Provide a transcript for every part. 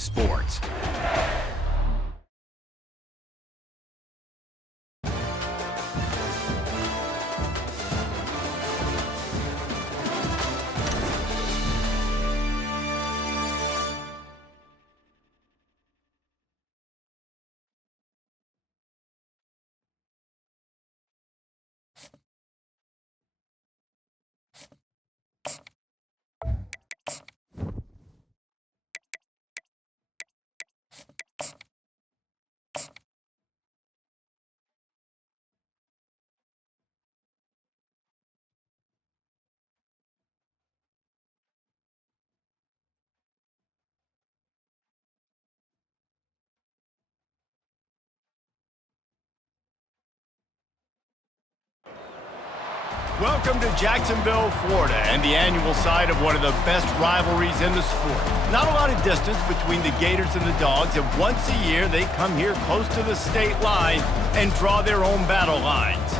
Sports. Welcome to Jacksonville, Florida, and the annual site of one of the best rivalries in the sport. Not a lot of distance between the Gators and the Dogs, and once a year they come here close to the state line and draw their own battle lines.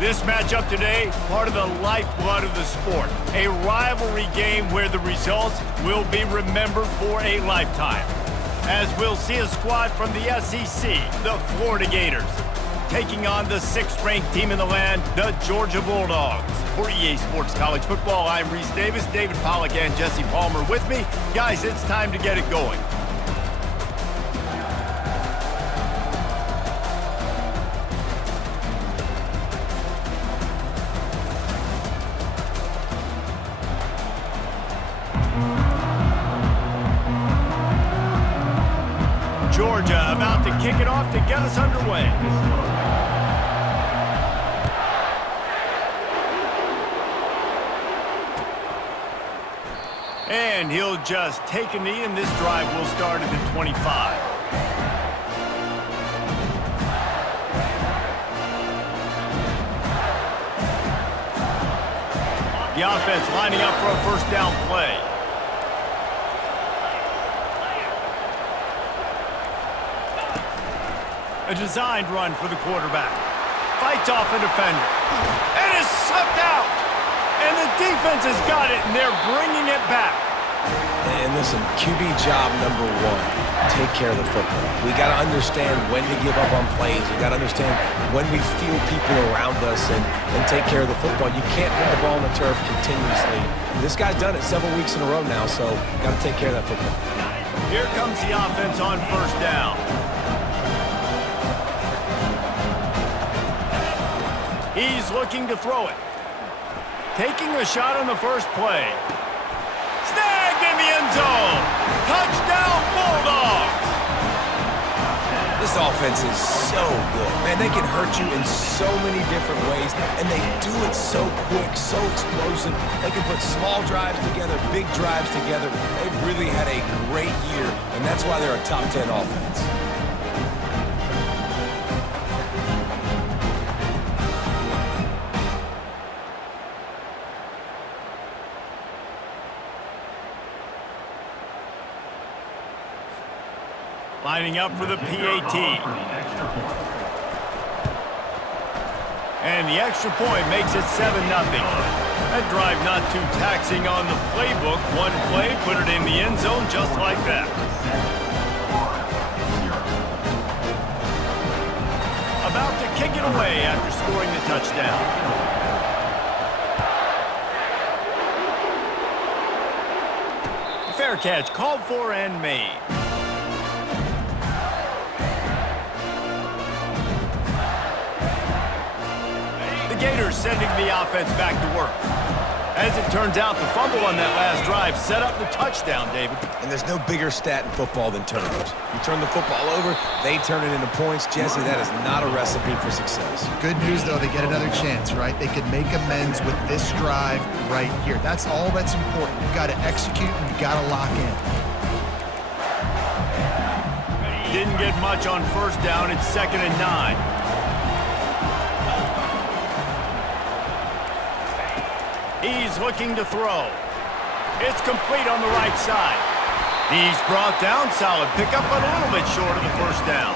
This matchup today, part of the lifeblood of the sport, a rivalry game where the results will be remembered for a lifetime. As we'll see a squad from the SEC, the Florida Gators, taking on the 6th-ranked team in the land, the Georgia Bulldogs. For EA Sports College Football, I'm Reese Davis, David Pollack, and Jesse Palmer with me. Guys, it's time to get it going. Georgia about to kick it off to get us underway. And he'll just take a knee, and this drive will start at the 25. The offense lining up for a first down play. A designed run for the quarterback. Fights off a defender. And is swept out. And the defense has got it, and they're bringing it back. And listen, QB job number one, take care of the football. We got to understand when to give up on plays. We got to understand when we feel people around us and take care of the football. You can't put the ball on the turf continuously. This guy's done it several weeks in a row now, so got to take care of that football. Here comes the offense on first down. He's looking to throw it. Taking a shot on the first play. Snagged in the end zone. Touchdown, Bulldogs. This offense is so good. Man, they can hurt you in so many different ways, and they do it so quick, so explosive. They can put small drives together, big drives together. They've really had a great year, and that's why they're a top 10 offense. Lining up for the PAT. And the extra point makes it 7-0. That drive not too taxing on the playbook. One play, put it in the end zone just like that. About to kick it away after scoring the touchdown. Fair catch called for and made. Gators sending the offense back to work. As it turns out, the fumble on that last drive set up the touchdown, David. And there's no bigger stat in football than turnovers. You turn the football over, they turn it into points. Jesse, that is not a recipe for success. Good news, though, they get another chance, right? They could make amends with this drive right here. That's all that's important. You've got to execute and you've got to lock in. Didn't get much on first down. It's 2nd and 9. He's looking to throw. It's complete on the right side. He's brought down, solid pickup, but a little bit short of the first down.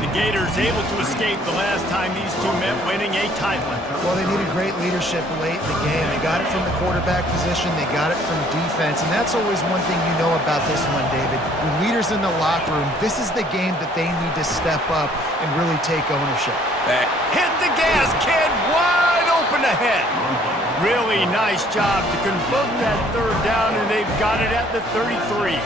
The Gators able to escape the last time these two met, winning a tight one. Well, they needed great leadership late in the game. They got it from the quarterback position. They got it from defense. And that's always one thing you know about this one, David. The leaders in the locker room, this is the game that they need to step up and really take ownership. Hit the gas, kid. Wide open ahead. Really nice job to convert that third down, and they've got it at the 33.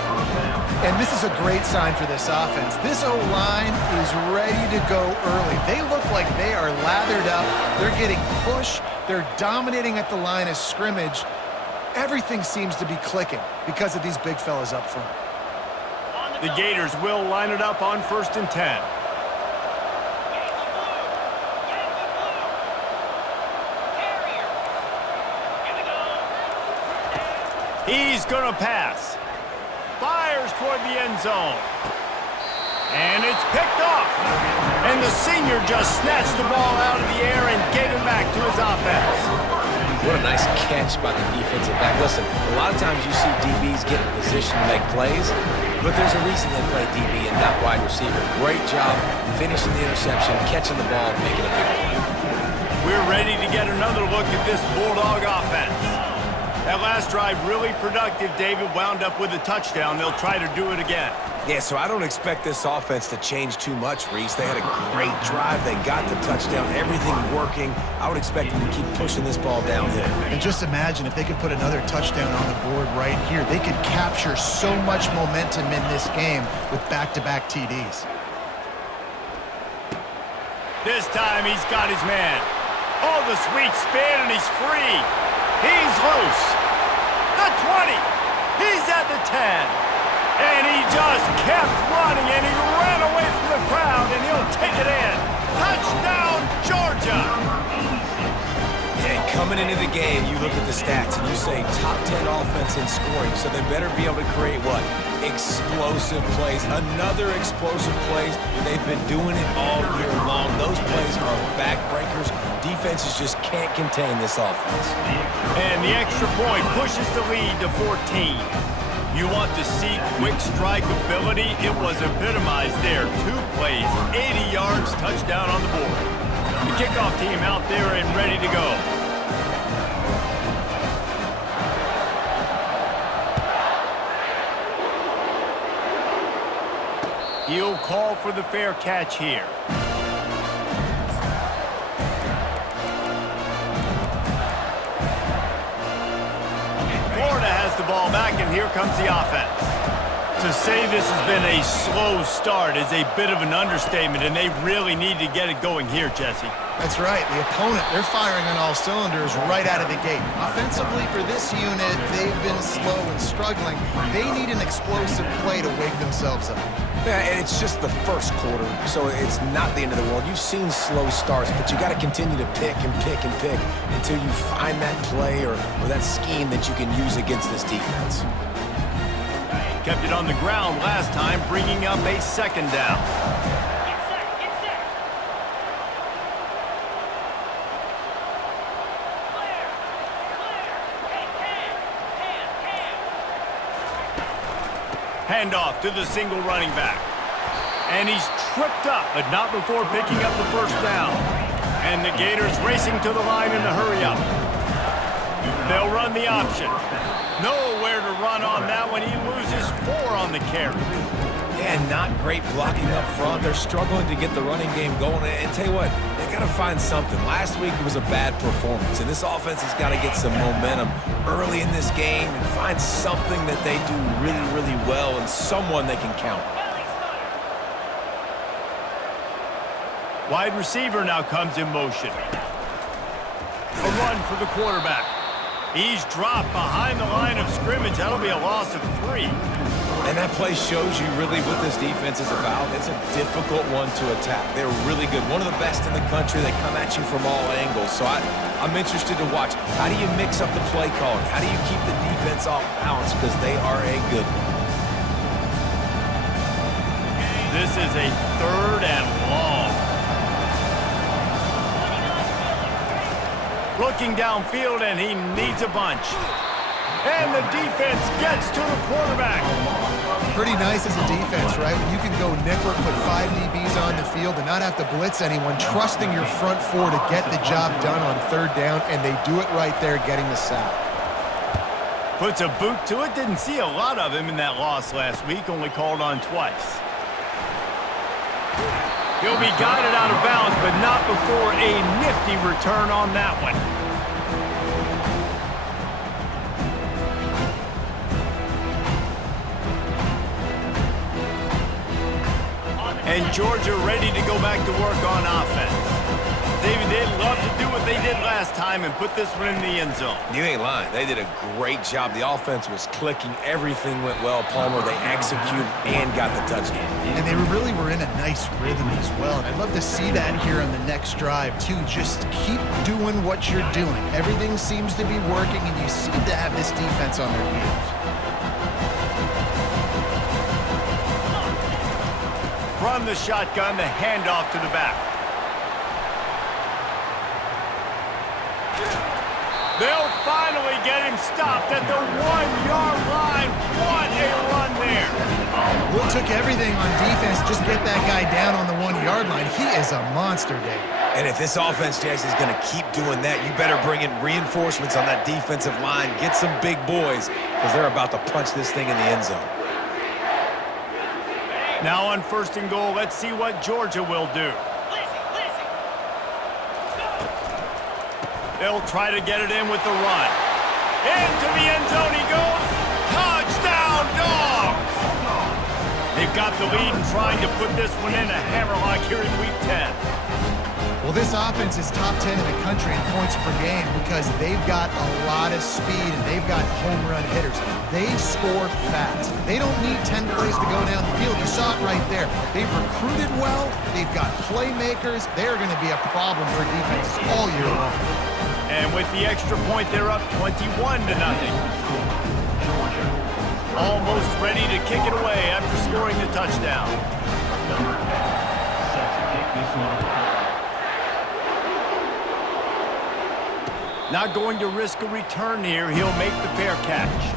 And this is a great sign for this offense. This O-line is ready to go early. They look like they are lathered up. They're getting pushed. They're dominating at the line of scrimmage. Everything seems to be clicking because of these big fellas up front. The Gators will line it up on 1st and 10. He's going to pass. Fires toward the end zone. And it's picked off. And the senior just snatched the ball out of the air and gave it back to his offense. What a nice catch by the defensive back. Listen, a lot of times you see DBs get in position to make plays, but there's a reason they play DB and not wide receiver. Great job finishing the interception, catching the ball, making a big play. We're ready to get another look at this Bulldog offense. That last drive really productive. David wound up with a touchdown. They'll try to do it again. Yeah, so I don't expect this offense to change too much, Reese. They had a great drive. They got the touchdown, everything working. I would expect them to keep pushing this ball downhill. And just imagine if they could put another touchdown on the board right here. They could capture so much momentum in this game with back-to-back TDs. This time he's got his man. Oh, the sweet spin, and he's free. He's loose. The 20. He's at the 10. And he just kept running, and he ran away from the crowd, and he'll take it in. Touchdown, Georgia! Yeah, coming into the game, you look at the stats, and you say top 10 offense in scoring, so they better be able to create what? Explosive plays. Another explosive plays. They've been doing it all year long. Those plays are backbreakers. Defenses just can't contain this offense. And the extra point pushes the lead to 14. You want to see quick strike ability? It was epitomized there. 2 plays, 80 yards, touchdown on the board. The kickoff team out there and ready to go. He'll call for the fair catch here. Florida has the ball back, and here comes the offense. To say this has been a slow start is a bit of an understatement, and they really need to get it going here, Jesse. That's right. The opponent, they're firing on all cylinders right out of the gate. Offensively for this unit, they've been slow and struggling. They need an explosive play to wake themselves up. Yeah, and it's just the first quarter, so it's not the end of the world. You've seen slow starts, but you got to continue to pick and pick and pick until you find that play or that scheme that you can use against this defense. Kept it on the ground last time, bringing up a 2nd down. Handoff to the single running back. And he's tripped up, but not before picking up the 1st down. And the Gators racing to the line in a hurry up. They'll run the option. Nowhere to run on that one. He loses 4 on the carry. Yeah, not great blocking up front. They're struggling to get the running game going. And tell you what, they got to find something. Last week it was a bad performance, and this offense has got to get some momentum early in this game and find something that they do really, really well and someone they can count on. Wide receiver now comes in motion. A run for the quarterback. He's dropped behind the line of scrimmage. That'll be a loss of 3. And that play shows you really what this defense is about. It's a difficult one to attack. They're really good. One of the best in the country. They come at you from all angles. So I'm interested to watch. How do you mix up the play calling? How do you keep the defense off balance? Because they are a good one. This is a 3rd and long. Looking downfield, and he needs a bunch. And the defense gets to the quarterback. Pretty nice as a defense, right? When you can go nickel, put 5 DBs on the field and not have to blitz anyone, trusting your front four to get the job done on third down, and they do it right there, getting the sack. Puts a boot to it. Didn't see a lot of him in that loss last week, only called on twice. He'll be guided out of bounds, but not before a nifty return on that one. And Georgia ready to go back to work on offense. David, they'd love to do what they did last time and put this one in the end zone. You ain't lying. They did a great job. The offense was clicking. Everything went well. Palmer, they executed and got the touchdown. And they really were in a nice rhythm as well. And I'd love to see that here on the next drive, too. Just keep doing what you're doing. Everything seems to be working, and you seem to have this defense on their heels. From the shotgun, the handoff to the back. They'll finally get him stopped at the 1-yard line. What a run there. Well, it took everything on defense. Just get that guy down on the 1-yard line. He is a monster, Dave. And if this offense, Jason, is going to keep doing that, you better bring in reinforcements on that defensive line. Get some big boys, because they're about to punch this thing in the end zone. Now on 1st and goal, let's see what Georgia will do. They'll try to get it in with the run. Into the end zone he goes. Touchdown, Dogs! They've got the lead and trying to put this one in a hammerlock here in Week 10. Well, this offense is top 10 in the country in points per game because they've got a lot of speed and they've got home run hitters. They score fast. They don't need 10 plays to go down the field. You saw it right there. They've recruited well. They've got playmakers. They're going to be a problem for defenses all year long. And with the extra point, they're up 21-0. Almost ready to kick it away after scoring the touchdown. Not going to risk a return here. He'll make the fair catch.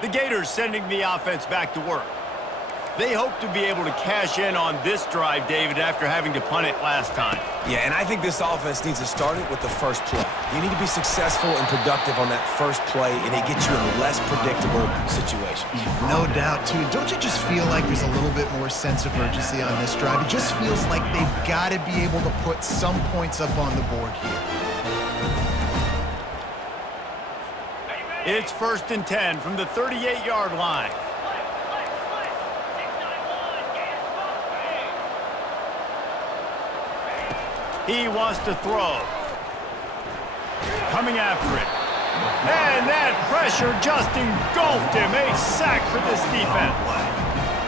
The Gators sending the offense back to work. They hope to be able to cash in on this drive, David, after having to punt it last time. Yeah, and I think this offense needs to start it with the first play. You need to be successful and productive on that first play, and it gets you in less predictable situations. No doubt, too. Don't you just feel like there's a little bit more sense of urgency on this drive? It just feels like they've got to be able to put some points up on the board here. It's 1st and 10 from the 38-yard line. He wants to throw. Coming after it. And that pressure just engulfed him. A sack for this defense.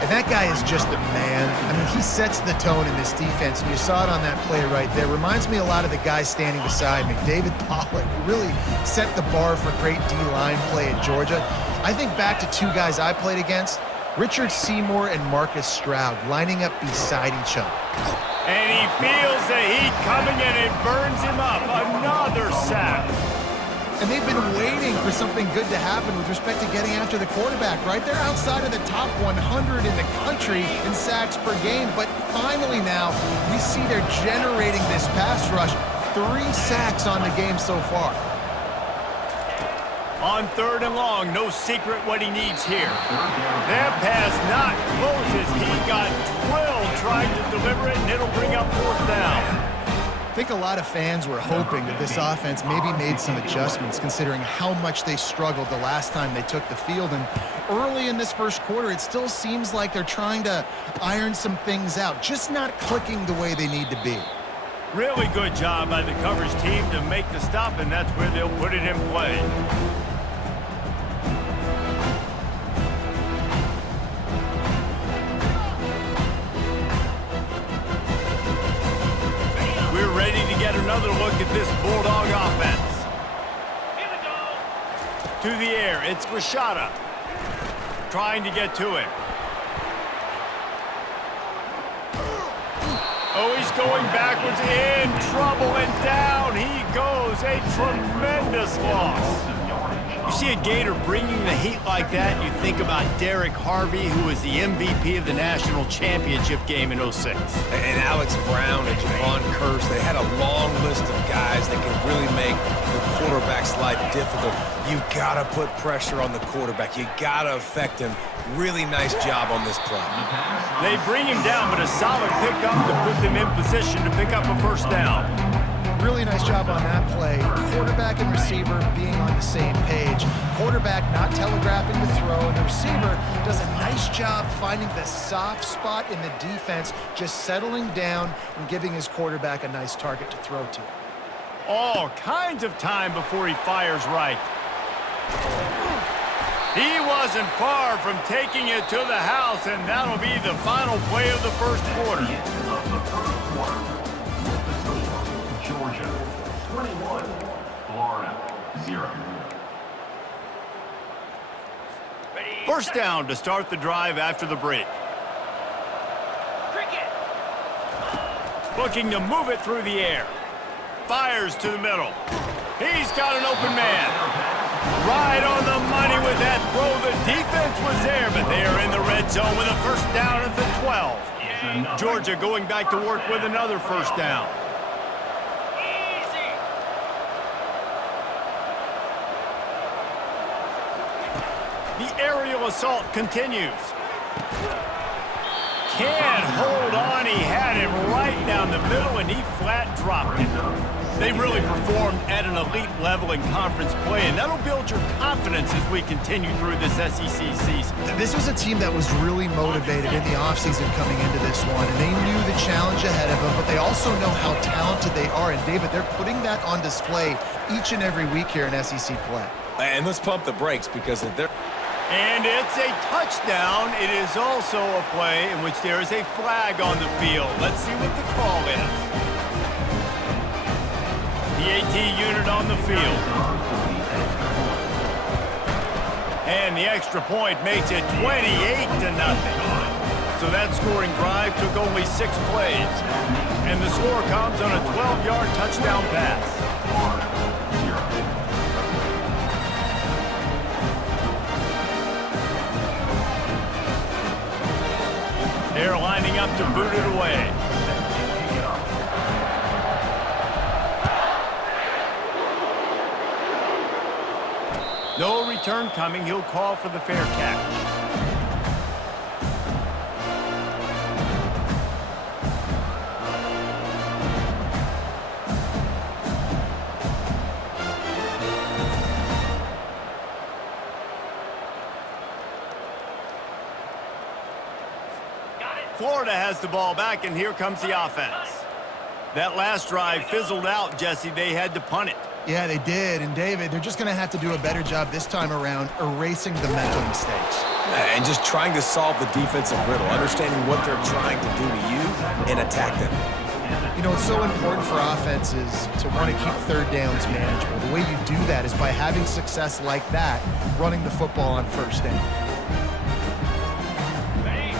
And that guy is just a man. I mean, he sets the tone in this defense, and you saw it on that play right there. Reminds me a lot of the guy standing beside me, David Pollock, who really set the bar for great D-line play at Georgia. I think back to 2 guys I played against, Richard Seymour and Marcus Stroud, lining up beside each other. And he feels the heat coming, and it burns him up. Another sack. And they've been waiting for something good to happen with respect to getting after the quarterback, right? They're outside of the top 100 in the country in sacks per game, but finally now we see they're generating this pass rush. 3 sacks on the game so far. On 3rd and long, no secret what he needs here. That pass not closes. He got drilled trying to deliver it, and it'll bring up 4th down. I think a lot of fans were hoping that this offense maybe made some adjustments considering how much they struggled the last time they took the field. And early in this first quarter, it still seems like they're trying to iron some things out, just not clicking the way they need to be. Really good job by the coverage team to make the stop, and that's where they'll put it in play. We're ready to get another another look at this Bulldog offense. To the air, it's Rashada. Trying to get to it. Oh, he's going backwards, in trouble, and down he goes. A tremendous loss. You see a Gator bringing the heat like that, you think about Derek Harvey, who was the MVP of the national championship game in '06. And Alex Brown and Javon Curse, they had a long list of guys that could really make the quarterback's life difficult. You gotta put pressure on the quarterback. You gotta affect him. Really nice job on this play. They bring him down, but a solid pickup to put them in position to pick up a first down. Really nice job on that play. Quarterback and receiver being on the same page. Quarterback not telegraphing the throw, and the receiver does a nice job finding the soft spot in the defense, just settling down and giving his quarterback a nice target to throw to. All kinds of time before he fires right. He wasn't far from taking it to the house, and that'll be the final play of the first quarter. Georgia, 21, Florida, 0. First down to start the drive after the break. Looking to move it through the air. Fires to the middle. He's got an open man. Right on the money with that throw. The defense was there, but they are in the red zone with a first down at the 12. Georgia going back to work with another first down. The aerial assault continues. Can't hold on. He had it right down the middle, and he flat dropped it. They really performed at an elite level in conference play, and that'll build your confidence as we continue through this SEC season. This was a team that was really motivated in the offseason coming into this one, and they knew the challenge ahead of them, but they also know how talented they are. And, David, they're putting that on display each and every week here in SEC play. And let's pump the brakes because if they're... And it's a touchdown. It is also a play in which there is a flag on the field. Let's see what the call is. The AT unit on the field. And the extra point makes it 28-0. So that scoring drive took only 6 plays. And the score comes on a 12-yard touchdown pass. They're lining up to boot it away. No return coming. He'll call for the fair catch. Florida has the ball back, and here comes the offense. That last drive fizzled out, Jesse. They had to punt it. Yeah, they did. And, David, they're just going to have to do a better job this time around erasing the mental mistakes. And just trying to solve the defensive riddle, understanding what they're trying to do to you and attack them. You know, it's so important for offenses to want to keep third downs manageable. The way you do that is by having success like that, running the football on first down.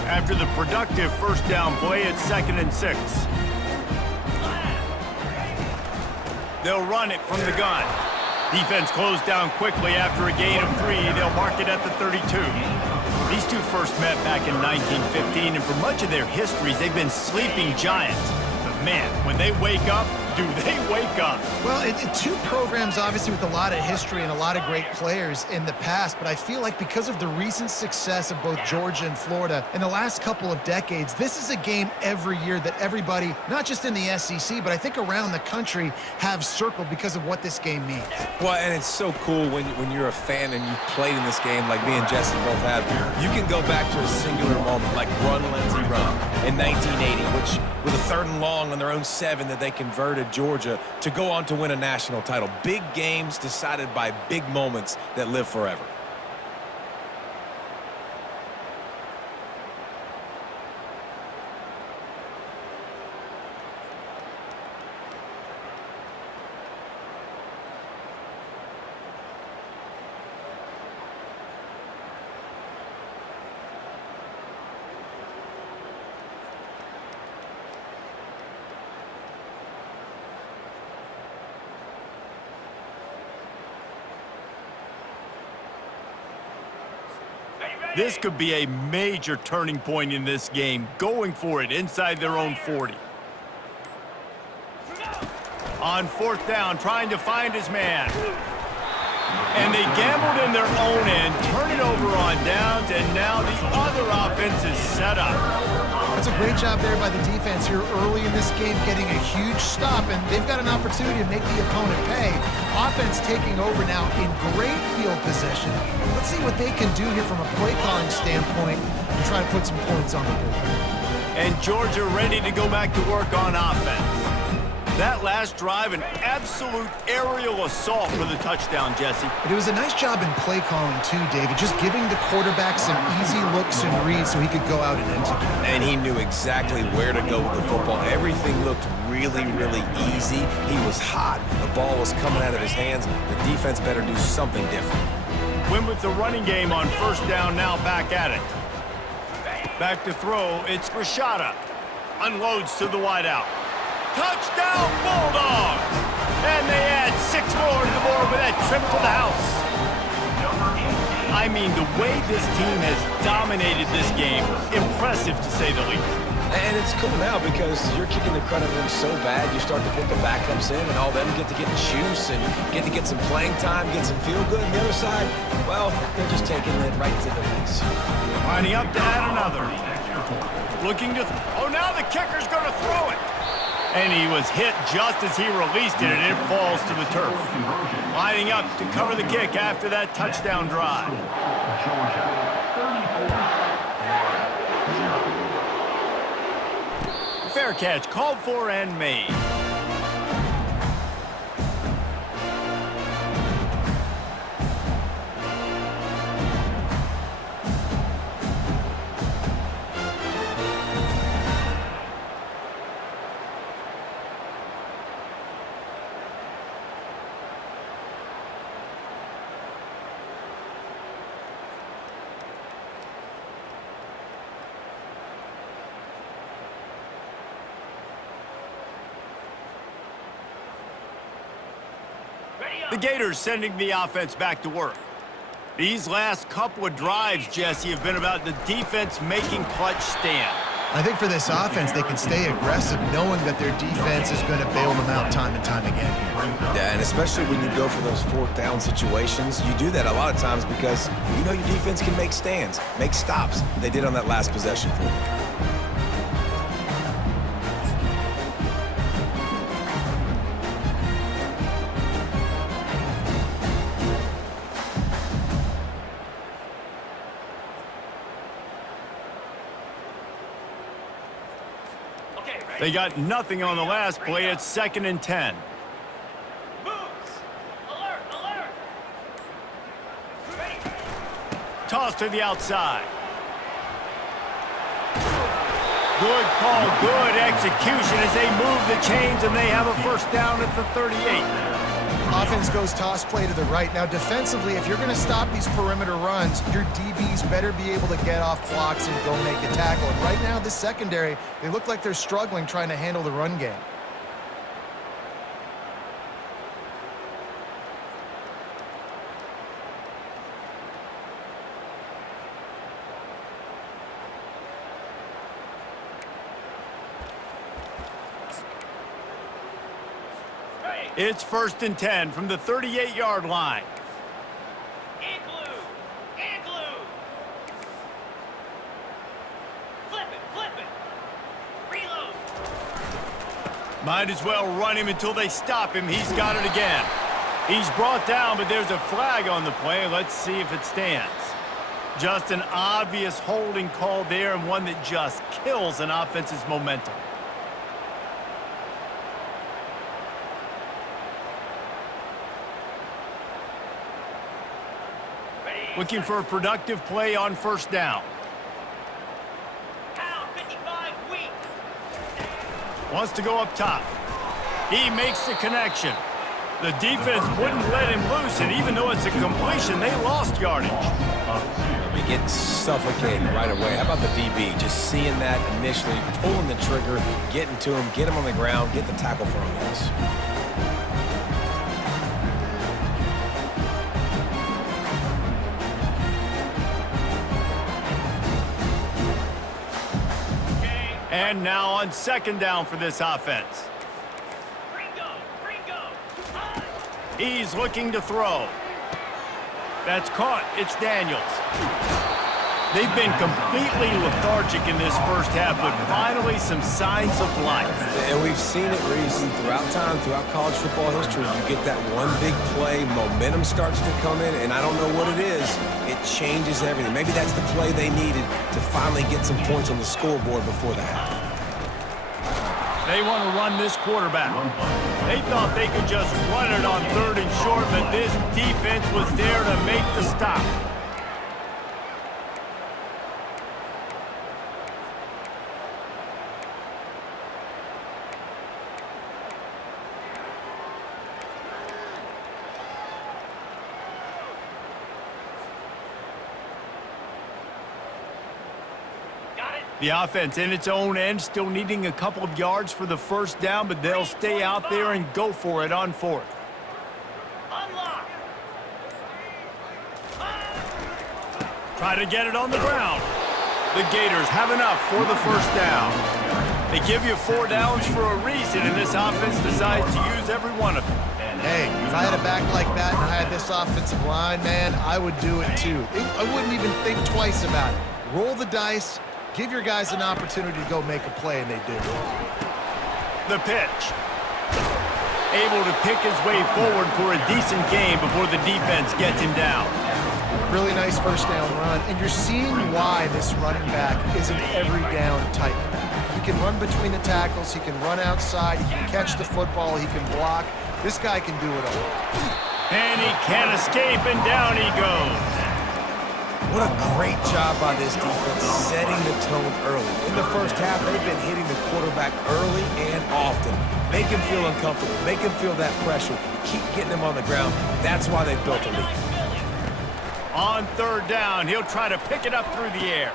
After the productive first down play, it's 2nd and 6. They'll run it from the gun. Defense closed down quickly after a gain of 3. They'll mark it at the 32. These two first met back in 1915, and for much of their histories, they've been sleeping giants. But man, when they wake up, do they wake up? Well, two programs obviously with a lot of history and a lot of great players in the past, but I feel like because of the recent success of both Georgia and Florida in the last couple of decades, this is a game every year that everybody, not just in the SEC, but I think around the country, have circled because of what this game means. Well, and it's so cool when you're a fan and you've played in this game like me and Jesse both have. You can go back to a singular moment like Run, Lindsey, Run in 1980, which with a 3rd and long on their own 7 that they converted Georgia to go on to win a national title. Big games decided by big moments that live forever. This could be a major turning point in this game, going for it inside their own 40. On fourth down, trying to find his man. And they gambled in their own end, turn it over on downs, and now the other offense is set up. That's a great job there by the defense here early in this game, getting a huge stop, and they've got an opportunity to make the opponent pay. Offense taking over now in great field possession. Let's see what they can do here from a play calling standpoint to try to put some points on the board. And Georgia ready to go back to work on offense. That last drive, an absolute aerial assault for the touchdown, Jesse. But it was a nice job in play calling too, David, just giving the quarterback some easy looks and reads so he could go out and execute. And he knew exactly where to go with the football. Everything looked really, really easy. He was hot. The ball was coming out of his hands. The defense better do something different. Win with the running game on first down, now back at it. Back to throw, it's Rashada. Unloads to the wideout. Touchdown, Bulldogs! And they add 6 more to the board with that trip to the house. I mean, the way this team has dominated this game, impressive to say the least. And it's cool now because you're kicking the crud out of them so bad, you start to put the backups in, and all them get to get juice and get to get some playing time, get some feel good. And the other side, well, they're just taking it right to the face. Lining up to add another. Looking to... Oh, now the kicker's going to throw it. And he was hit just as he released it, and it falls to the turf. Lining up to cover the kick after that touchdown drive. Fair catch, called for and made. The Gators sending the offense back to work. These last couple of drives, Jesse, have been about the defense making clutch stand. I think for this offense, they can stay aggressive knowing that their defense is going to bail them out time and time again here. Yeah, and especially when you go for those fourth down situations, you do that a lot of times because you know your defense can make stands, make stops. They did on that last possession for you. They got nothing on the last play. It's 2nd and 10. Toss to the outside. Good call, good execution as they move the chains, and they have a first down at the 38. Offense goes toss play to the right. Now, defensively, if you're going to stop these perimeter runs, your DBs better be able to get off blocks and go make a tackle. And right now, this secondary, they look like they're struggling trying to handle the run game. It's 1st and 10 from the 38-yard line. Igloo. Flip it. Reload. Might as well run him until they stop him. He's got it again. He's brought down, but there's a flag on the play. Let's see if it stands. Just an obvious holding call there, and one that just kills an offense's momentum. Looking for a productive play on first down. Pound 55 weak. Wants to go up top. He makes the connection. The defense wouldn't let him loose, and even though it's a completion, they lost yardage. We get suffocated right away. How about the DB? Just seeing that initially, pulling the trigger, getting to him, get him on the ground, get the tackle for a loss. And now on second down for this offense. He's looking to throw. That's caught. It's Daniels. They've been completely lethargic in this first half, but finally some signs of life. And we've seen it, Reese, throughout time, throughout college football history. You get that one big play, momentum starts to come in, and I don't know what it is. It changes everything. Maybe that's the play they needed to finally get some points on the scoreboard before the half. They want to run this quarterback. They thought they could just run it on third and short, but this defense was there to make the stop. The offense in its own end, still needing a couple of yards for the first down, but they'll stay out there and go for it on fourth. Try to get it on the ground. The Gators have enough for the first down. They give you 4 downs for a reason, and this offense decides to use every one of them. Hey, if I had a back like that and I had this offensive line, man, I would do it too. I wouldn't even think twice about it. Roll the dice. Give your guys an opportunity to go make a play, and they do. The pitch. Able to pick his way forward for a decent game before the defense gets him down. Really nice first down run, and you're seeing why this running back is an every down type. He can run between the tackles, he can run outside, he can catch the football, he can block. This guy can do it all. And he can't escape, and down he goes. What a great job by this defense setting the tone early. In the first half, they've been hitting the quarterback early and often. Make him feel uncomfortable. Make him feel that pressure. Keep getting him on the ground. That's why they've built a lead. On third down, he'll try to pick it up through the air.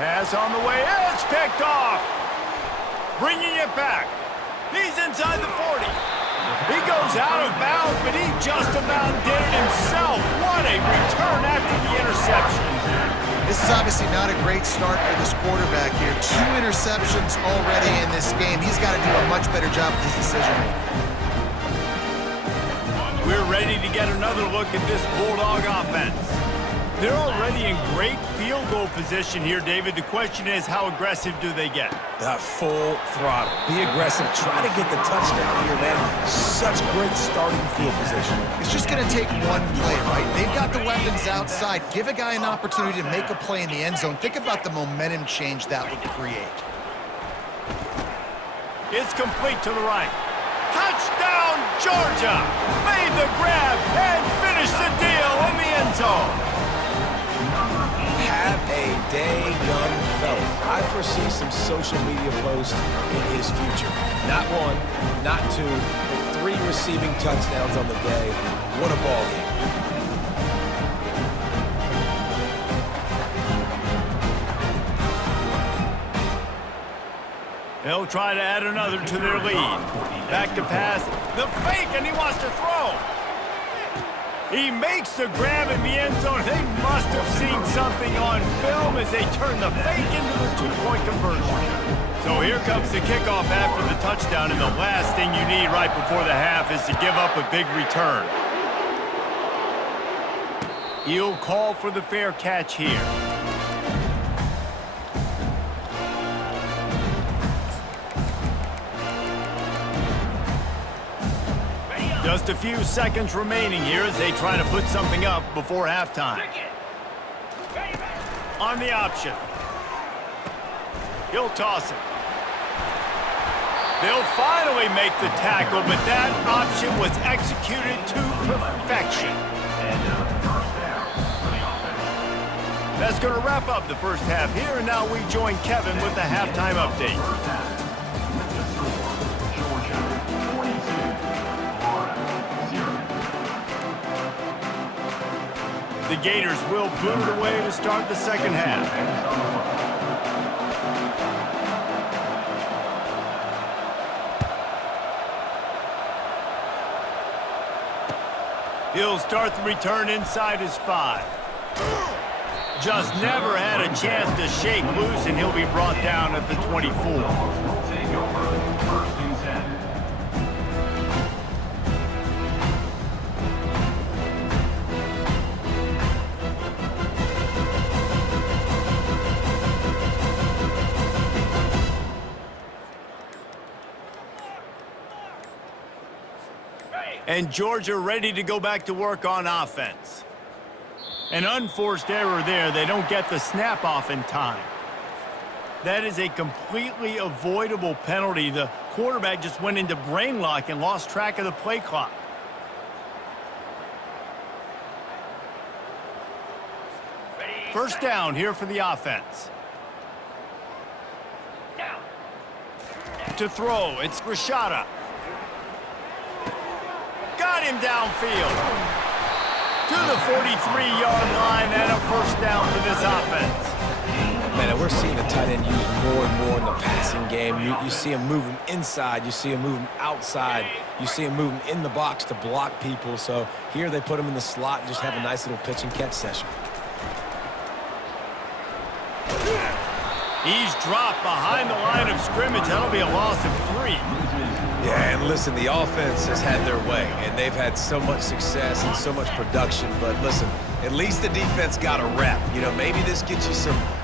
Pass on the way. It's picked off. Bringing it back. He's inside the 40. He goes out of bounds, but he just about did it himself. What a return after the interception. This is obviously not a great start for this quarterback here. 2 interceptions already in this game. He's got to do a much better job with his decision-making. We're ready to get another look at this Bulldog offense. They're already in great field goal position here, David. The question is, how aggressive do they get? Full throttle. Be aggressive. Try to get the touchdown here, man. Such great starting field position. It's just going to take one play, right? They've got the weapons outside. Give a guy an opportunity to make a play in the end zone. Think about the momentum change that would create. It's complete to the right. Touchdown, Georgia! Made the grab and finished the deal in the end zone. Have a day, young fella. I foresee some social media posts in his future. Not 1, not 2, but 3 receiving touchdowns on the day. What a ball game. They'll try to add another to their lead. Back to pass. The fake, and he wants to throw. He makes the grab in the end zone. They must have seen something on film as they turn the fake into the 2-point conversion. So here comes the kickoff after the touchdown, and the last thing you need right before the half is to give up a big return. He'll call for the fair catch here. Just a few seconds remaining here as they try to put something up before halftime. On the option. He'll toss it. They'll finally make the tackle, but that option was executed to perfection. That's going to wrap up the first half here, and now we join Kevin with the halftime update. The Gators will boot it away to start the second half. He'll start the return inside his 5. Just never had a chance to shake loose, and he'll be brought down at the 24. Will take over. First and 10. And Georgia ready to go back to work on offense. An unforced error there. They don't get the snap off in time. That is a completely avoidable penalty. The quarterback just went into brain lock and lost track of the play clock. First down here for the offense. To throw, it's Rashada. Got him downfield. To the 43-yard line and a first down for this offense. Man, and we're seeing the tight end used more and more in the passing game. You see him moving inside. You see him moving outside. You see him moving in the box to block people. So here they put him in the slot and just have a nice little pitch and catch session. He's dropped behind the line of scrimmage. That'll be a loss of 3. Yeah, and listen, the offense has had their way, and they've had so much success and so much production. But listen, at least the defense got a rep. You know, maybe this gets you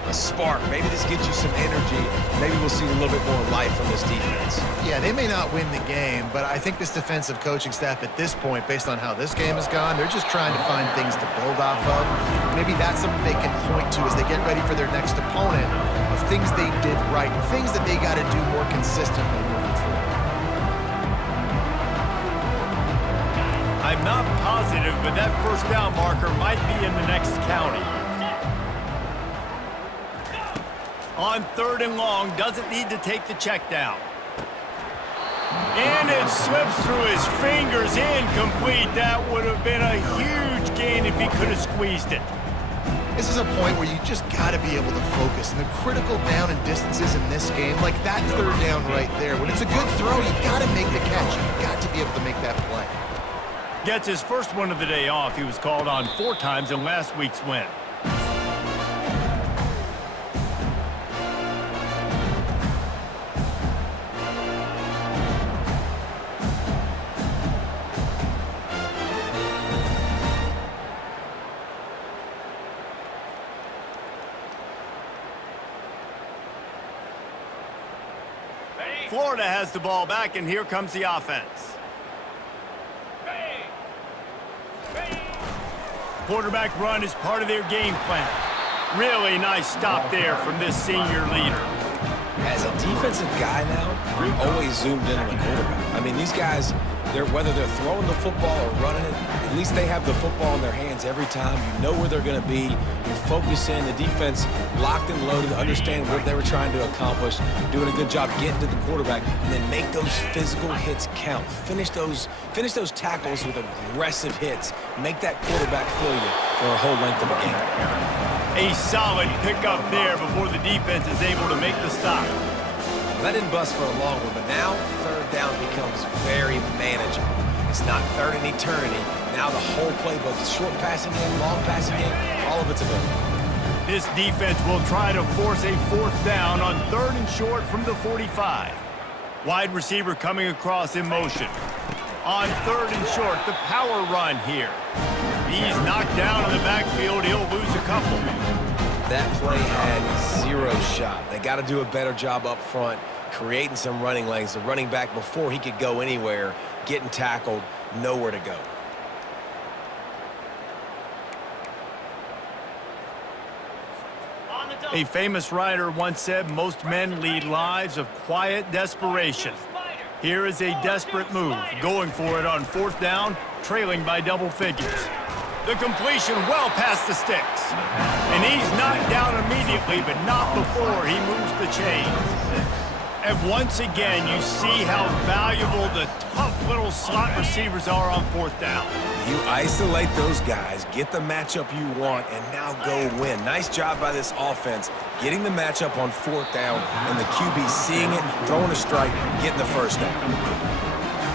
a spark. Maybe this gets you some energy. Maybe we'll see a little bit more life from this defense. Yeah, they may not win the game, but I think this defensive coaching staff at this point, based on how this game has gone, they're just trying to find things to build off of. Maybe that's something they can point to as they get ready for their next opponent, of things they did right, things that they got to do more consistently moving forward. I'm not positive, but that first down marker might be in the next county. On 3rd and long, doesn't need to take the check down. And it slips through his fingers, incomplete. That would have been a huge gain if he could have squeezed it. This is a point where you just got to be able to focus. And the critical down and distances in this game, like that 3rd down right there, when it's a good throw, you got to make the catch. You got to be able to make that play. Gets his first one of the day off. He was called on 4 times in last week's win. Florida has the ball back, and here comes the offense. Quarterback run is part of their game plan. Really nice stop there from this senior leader. As a defensive guy now, you're always zoomed in on the quarterback. I mean, these guys, whether they're throwing the football or running it, at least they have the football in their hands every time. You know where they're going to be. You focus in. The defense locked and loaded, understand what they were trying to accomplish, doing a good job getting to the quarterback, and then make those physical hits count. Finish those tackles with aggressive hits. Make that quarterback feel you for a whole length of a game. A solid pickup there before the defense is able to make the stop. That didn't bust for a long one, but now 3rd down becomes very manageable. It's not 3rd and eternity. Now the whole playbook, short passing game, long passing game, all of it's available. This defense will try to force a 4th down on 3rd and short from the 45. Wide receiver coming across in motion. On 3rd and short, the power run here. He's knocked down in the backfield. He'll lose a couple. That play had 0 shot. They got to do a better job up front, creating some running lanes. The running back, before he could go anywhere, getting tackled, nowhere to go. A famous writer once said, most men lead lives of quiet desperation. Here is a desperate move, going for it on 4th down, trailing by double figures. The completion well past the sticks. And he's knocked down immediately, but not before he moves the chains. And once again, you see how valuable the tough little slot receivers are on 4th down. You isolate those guys, get the matchup you want, and now go win. Nice job by this offense, getting the matchup on 4th down, and the QB seeing it, throwing a strike, getting the first down.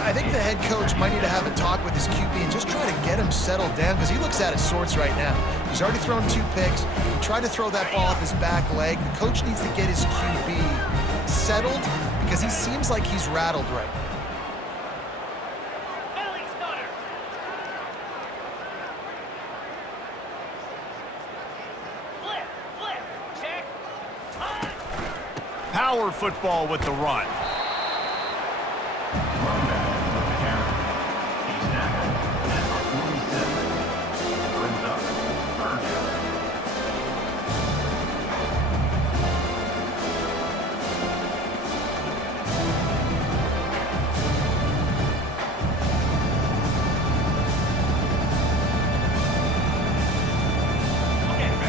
I think the head coach might need to have a talk with his QB and just try to get him settled down because he looks out of sorts right now. He's already thrown 2 picks. He tried to throw that ball off his back leg. The coach needs to get his QB settled because he seems like he's rattled right now. Belly stutter. Flip, check. Punt. Power football with the run. Run back with the carry. He's tackled at the 47. Brings up third down.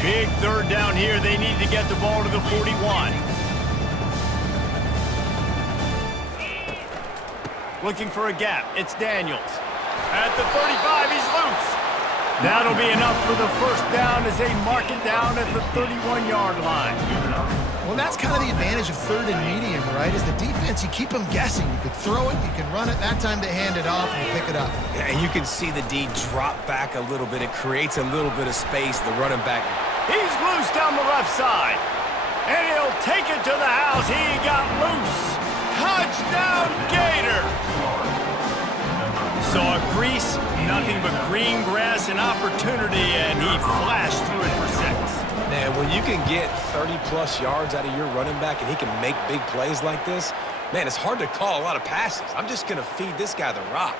Big third down here. They need to get the ball to the 41. Looking for a gap. It's Daniels. At the 35, he's loose. That'll be enough for the first down as they mark it down at the 31-yard line. Well, that's kind of the advantage of third and medium, right? Is the defense, you keep them guessing. You could throw it, you can run it. That time they hand it off and you pick it up. Yeah, and you can see the D drop back a little bit. It creates a little bit of space. The running back. He's loose down the left side. And he'll take it to the house. He got loose. Touchdown, Gators! Saw a crease, nothing but green grass and opportunity, and he flashed through it for 6. Man, when you can get 30-plus yards out of your running back and he can make big plays like this, man, it's hard to call a lot of passes. I'm just going to feed this guy the rock.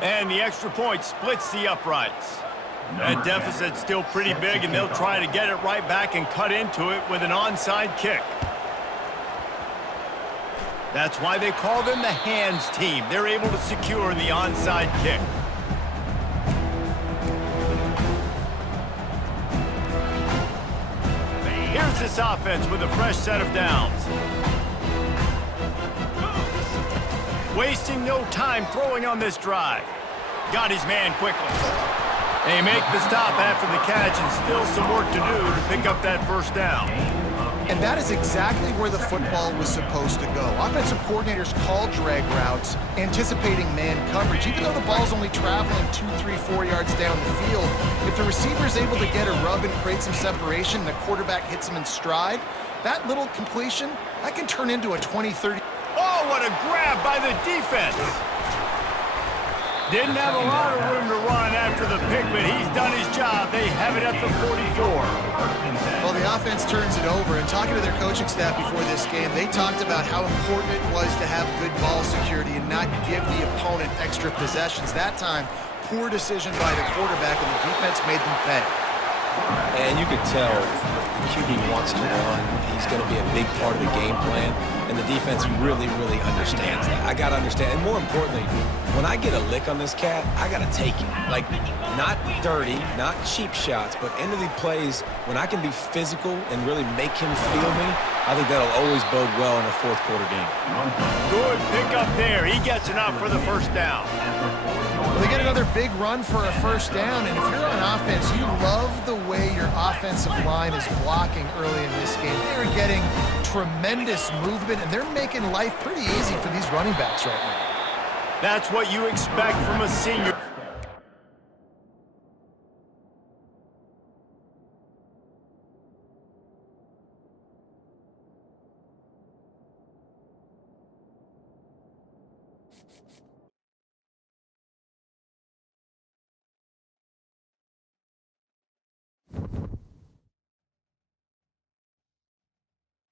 And the extra point splits the uprights. That deficit's still pretty big, and they'll try to get it right back and cut into it with an onside kick. That's why they call them the hands team. They're able to secure the onside kick. Here's this offense with a fresh set of downs. Wasting no time throwing on this drive. Got his man quickly. They make the stop after the catch and still some work to do to pick up that first down. And that is exactly where the football was supposed to go. Offensive coordinators call drag routes, anticipating man coverage. Even though the ball's only traveling 2, 3, 4 yards down the field, if the receiver is able to get a rub and create some separation and the quarterback hits him in stride, that little completion, that can turn into a 20-30. Oh, what a grab by the defense. Didn't have a lot of room to run after the pick, but he's done his job. They have it at the 44. Well, the offense turns it over, and talking to their coaching staff before this game, they talked about how important it was to have good ball security and not give the opponent extra possessions. That time, poor decision by the quarterback, and the defense made them pay. And you could tell the QB wants to run. He's going to be a big part of the game plan, and the defense really, really understands that. I got to understand, and more importantly, when I get a lick on this cat, I got to take it. Like, not dirty, not cheap shots, but end of the plays, when I can be physical and really make him feel me, I think that'll always bode well in a fourth quarter game. Good pick up there. He gets enough for the first down. Well, they get another big run for a first down, and if you're on offense, you love the way your offensive line is blocking early in this game. They're getting tremendous movement, and they're making life pretty easy for these running backs right now. That's what you expect from a senior.